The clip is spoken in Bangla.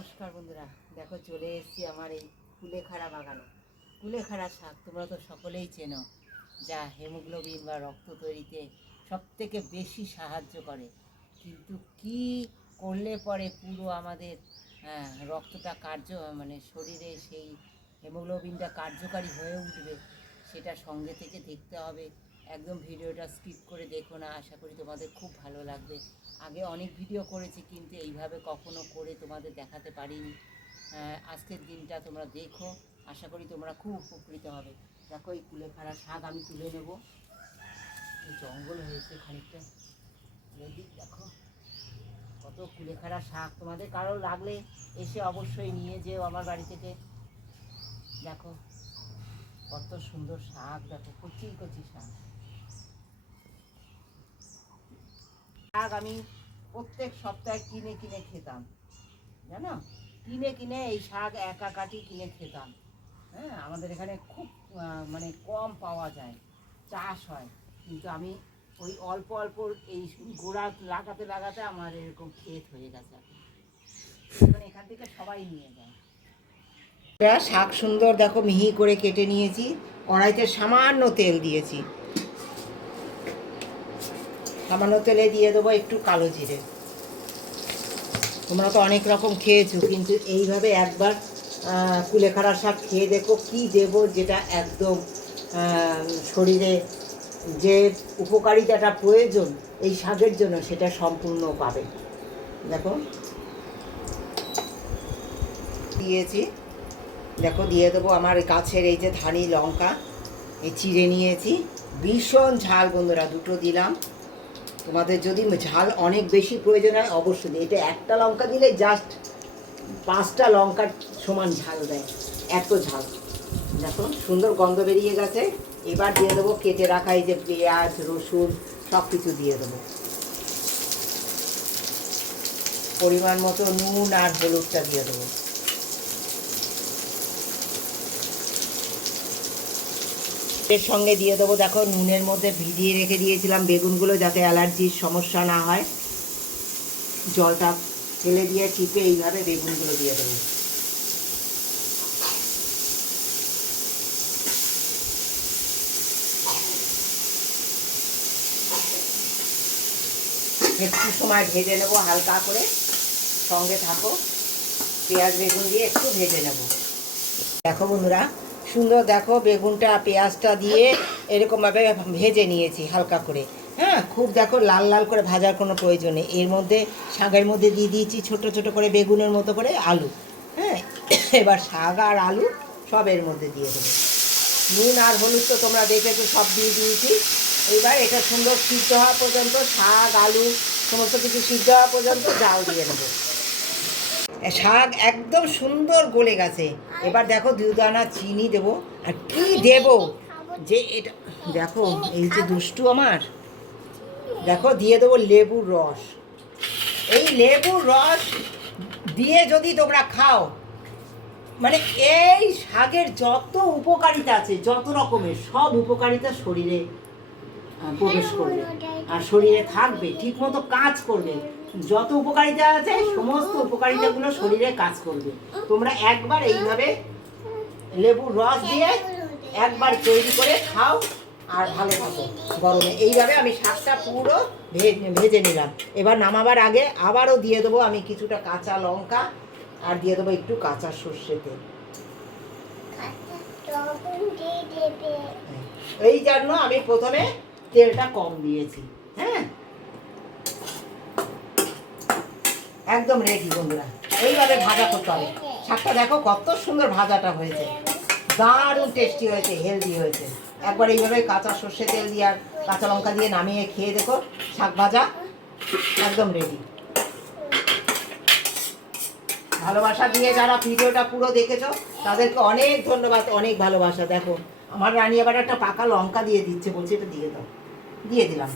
নমস্কার বন্ধুরা, দেখো চলে এসেছি আমার এই কুলেখাড়া বাগানে। কুলেখাড়া শাক তোমরা তো সকলেই চেনো, যা হিমোগ্লোবিন বা রক্ত তৈরিতে সবথেকে বেশি সাহায্য করে। কিন্তু কি করলে পরে পুরো আমাদের রক্তটা শরীরে সেই হিমোগ্লোবিনটা কার্যকারী হয়ে উঠবে, সেটা সঙ্গে থেকে দেখতে হবে। একদম ভিডিওটা স্কিপ করে দেখো না, আশা করি তোমাদের খুব ভালো লাগবে। আগে অনেক ভিডিও করেছি কিন্তু এইভাবে কখনো করে তোমাদের দেখাতে পারিনি। আজকের দিনটা তোমরা দেখো, আশা করি তোমরা খুব উপকৃত হবে। দেখো এই কুলেখাড়া শাক আমি তুলে নেব। জঙ্গল হয়েছে খানিকটা, দেখো কত কুলেখাড়া শাক। তোমাদের কারো লাগলে এসে অবশ্যই নিয়ে যেও আমার বাড়ি থেকে। দেখো কত সুন্দর শাক, দেখো কচি কচি শাক। শাক আমি প্রত্যেক সপ্তাহে কিনে কিনে খেতাম, জানো, কিনে কিনে এই শাক একা কাটি কিনে খেতাম। হ্যাঁ, আমাদের এখানে খুব কম পাওয়া যায়, চাষ হয়, কিন্তু আমি ওই অল্প অল্প এই গোড়া লাগাতে লাগাতে আমার এরকম ক্ষেত হয়ে গেছে। এখন এখান থেকে সবাই নিয়ে যায়। শাক সুন্দর দেখো মিহি করে কেটে নিয়েছি, কড়াইতে সামান্য তেল দিয়েছি, সামান্য তেলে দিয়ে দেবো একটু কালো জিরে। তোমরা তো অনেক রকম খেয়েছো, কিন্তু এইভাবে একবার কুলেখাড়া শাক খেয়ে দেখো, কি দেব যেটা একদম শরীরে যে উপকারিতাটা প্রয়োজন এই শাকের জন্য সেটা সম্পূর্ণ পাবে। দেখো দিয়েছি, দেখো দিয়ে দেবো আমার গাছের এই যে ধানি লঙ্কা, এই চিড়ে নিয়েছি। ভীষণ ঝাল বন্ধুরা, দুটো দিলাম। তোমাদের যদি ঝাল অনেক বেশি প্রয়োজন হয় অবশ্যই, এটা একটা লঙ্কা দিলে জাস্ট 5টা লঙ্কার সমান ঝাল দেয়, এত ঝাল। দেখো সুন্দর গন্ধ বেরিয়ে গেছে। এবার দিয়ে দেবো কেটে রাখা এই যে পেঁয়াজ রসুন সব কিছু দিয়ে দেবো। পরিমাণ মতো নুন আর হলুদটা দিয়ে দেবো। এর সঙ্গে দিয়ে দেবো, দেখো নুনের মধ্যে ভিজিয়ে রেখে দিয়েছিলাম বেগুনগুলো, যাতে অ্যালার্জির সমস্যা না হয়। জলটা ফেলে দিয়ে চিপে এইভাবে বেগুনগুলো দিয়ে দেবো। একটু সময় ভেজে নেবো হালকা করে, সঙ্গে থাকো। পেঁয়াজ বেগুন দিয়ে একটু ভেজে নেব। দেখো বন্ধুরা সুন্দর, দেখো বেগুনটা পেঁয়াজটা দিয়ে এরকমভাবে ভেজে নিয়েছি হালকা করে। হ্যাঁ, খুব দেখো লাল লাল করে ভাজার কোনো প্রয়োজন নেই। এর মধ্যে শাকের মধ্যে দিয়ে দিয়েছি ছোট ছোট করে বেগুনের মতো করে আলু। হ্যাঁ, এবার শাক আর আলু সব এর মধ্যে দিয়ে দেবো। নুন আর হলুদ তো তোমরা দেখেছো, সব দিয়ে দিয়েছি। এবার এটা সুন্দর সিদ্ধ হওয়া পর্যন্ত, শাক আলু সমস্ত কিছু সিদ্ধ হওয়া পর্যন্ত জাল দিয়ে নেবো। শাক একদম সুন্দর গলে গেছে। এবার দেখো 2 দানা চিনি দেবো। আর কি দেব যে এটা দেখো, এই যে দুষ্টু আমার, দেখো দিয়ে দেবো লেবুর রস। এই লেবুর রস দিয়ে যদি তোমরা খাও, এই শাকের যত উপকারিতা আছে, যত রকমের সব উপকারিতা শরীরে প্রবেশ করবে আর শরীরে থাকবে, ঠিক মতো কাজ করবে। যত উপকারিতা আছে সমস্ত উপকারিতাগুলো শরীরে কাজ করবে। তোমরা একবার এইভাবে লেবুর রস দিয়ে একবার তৈরি করে খাও আর ভালো থাকো গরমে। এইভাবে আমি শাকটা পুরো ভেজে নিলাম। এবার নামাবার আগে আবারও দিয়ে দেবো আমি কিছুটা কাঁচা লঙ্কা, আর দিয়ে দেবো একটু কাঁচা সর্ষে তেল। এই জন্য আমি প্রথমে তেলটা কম দিয়েছি। হ্যাঁ, একদম রেডি বন্ধুরা। এইভাবে ভাজা করতে হবে শাকটা। দেখো কত সুন্দর ভাজাটা হয়েছে, দারুণ টেস্টি হয়েছে, হেলদি হয়েছে। একবার এইভাবে কাঁচা সর্ষে তেল দিয়ে আর কাঁচা লঙ্কা দিয়ে নামিয়ে খেয়ে দেখো, শাক ভাজা একদম রেডি। ভালোবাসা দিয়ে যারা ভিডিওটা পুরো দেখেছো তাদেরকে অনেক ধন্যবাদ, অনেক ভালোবাসা। দেখো আমার রানী আবার একটা পাকা লঙ্কা দিয়ে দিচ্ছে, বলছে এটা দিয়ে দাও, দিয়ে দিলাম।